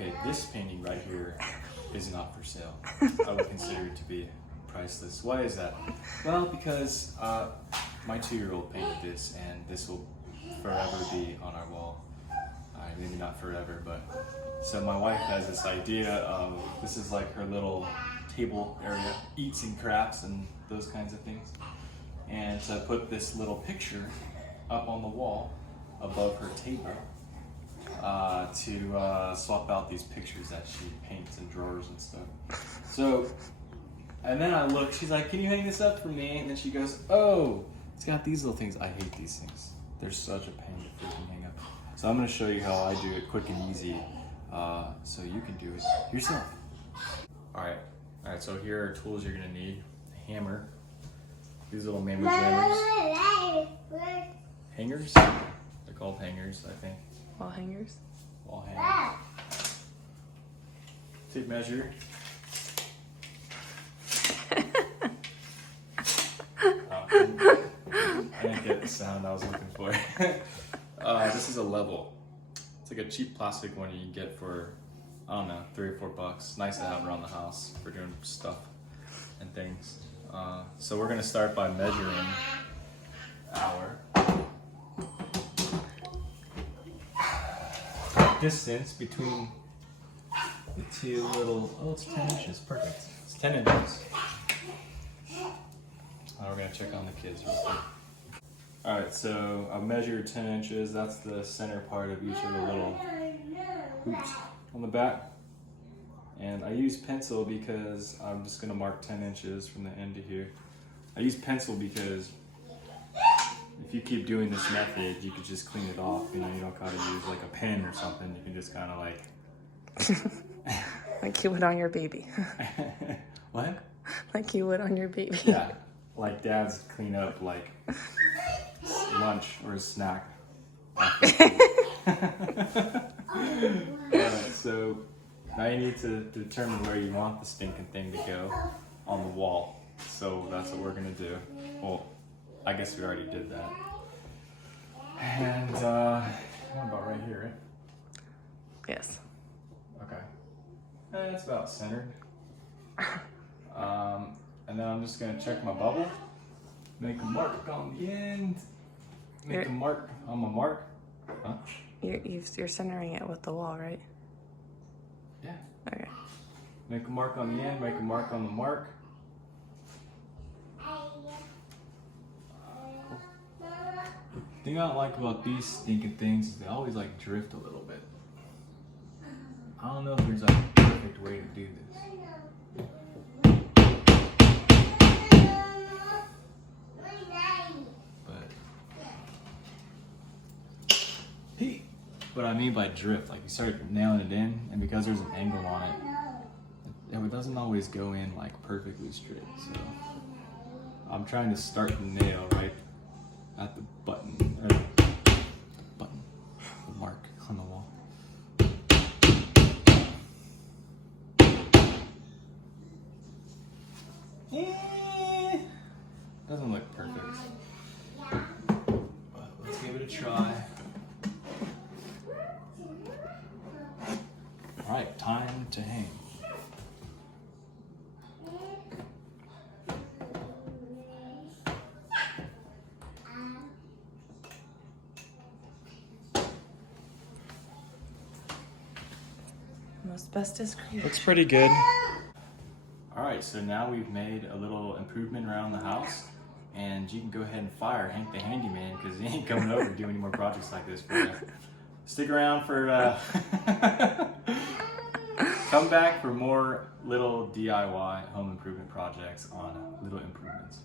Okay, this painting right here is not for sale. I would consider it to be priceless. Why is that? Well, because my 2-year-old painted this, and this will forever be on our wall. Maybe not forever, but so my wife has this idea of this is like her little table area, eats and crafts and those kinds of things, and to put this little picture up on the wall above her table to swap out these pictures that she paints in drawers and stuff. So, and then I look, she's like, "Can you hang this up for me?" And then she goes, "Oh, it's got these little things." I hate these things. They're such a pain to freaking hang up. So I'm going to show you how I do it quick and easy, so you can do it yourself. Alright, so here are tools you're going to need. A hammer, these little mammoth hammers, hangers, they're called hangers, I think. Wall hangers? Wall hangers. Tape measure. I didn't get the sound I was looking for. This is a level. It's like a cheap plastic one you can get for, I don't know, $3 or $4. Nice to have around the house for doing stuff and things. So we're gonna start by measuring our distance between the two little, oh, it's 10 inches, perfect. It's 10 inches. We're gonna check on the kids real quick. Alright, so I measured 10 inches. That's the center part of each of the little hoops on the back. And I use pencil because I'm just gonna mark 10 inches from the end to here. I use pencil because if you keep doing this method, you could just clean it off. You know, you don't gotta use like a pen or something. You can just kind of like... Like you would on your baby. What? Like you would on your baby. Yeah, like dads clean up like lunch or a snack. So now you need to determine where you want the stinking thing to go on the wall. So that's what we're gonna do. Well, I guess we already did that. And what about right here, right? Yes. Okay. And it's about centered. And then I'm just gonna check my bubble, make a mark on the end, make a mark on my mark. Huh? You're centering it with the wall, right? Yeah. Okay. Make a mark on the end, make a mark on the mark. The thing I don't like about these stinking things is they always like drift a little bit. I don't know if there's like a perfect way to do this. What I mean by drift, like you start nailing it in, and because there's an angle on it, it doesn't always go in like perfectly straight. So I'm trying to start the nail right at the button, the mark on the wall. Doesn't look perfect, but let's give it a try. Alright, time to hang. Asbestos cream. Looks pretty good. Alright, so now we've made a little improvement around the house, and you can go ahead and fire Hank the handyman because he ain't coming over to do any more projects like this for you. Stick around for come back for more little DIY home improvement projects on Little Improvements.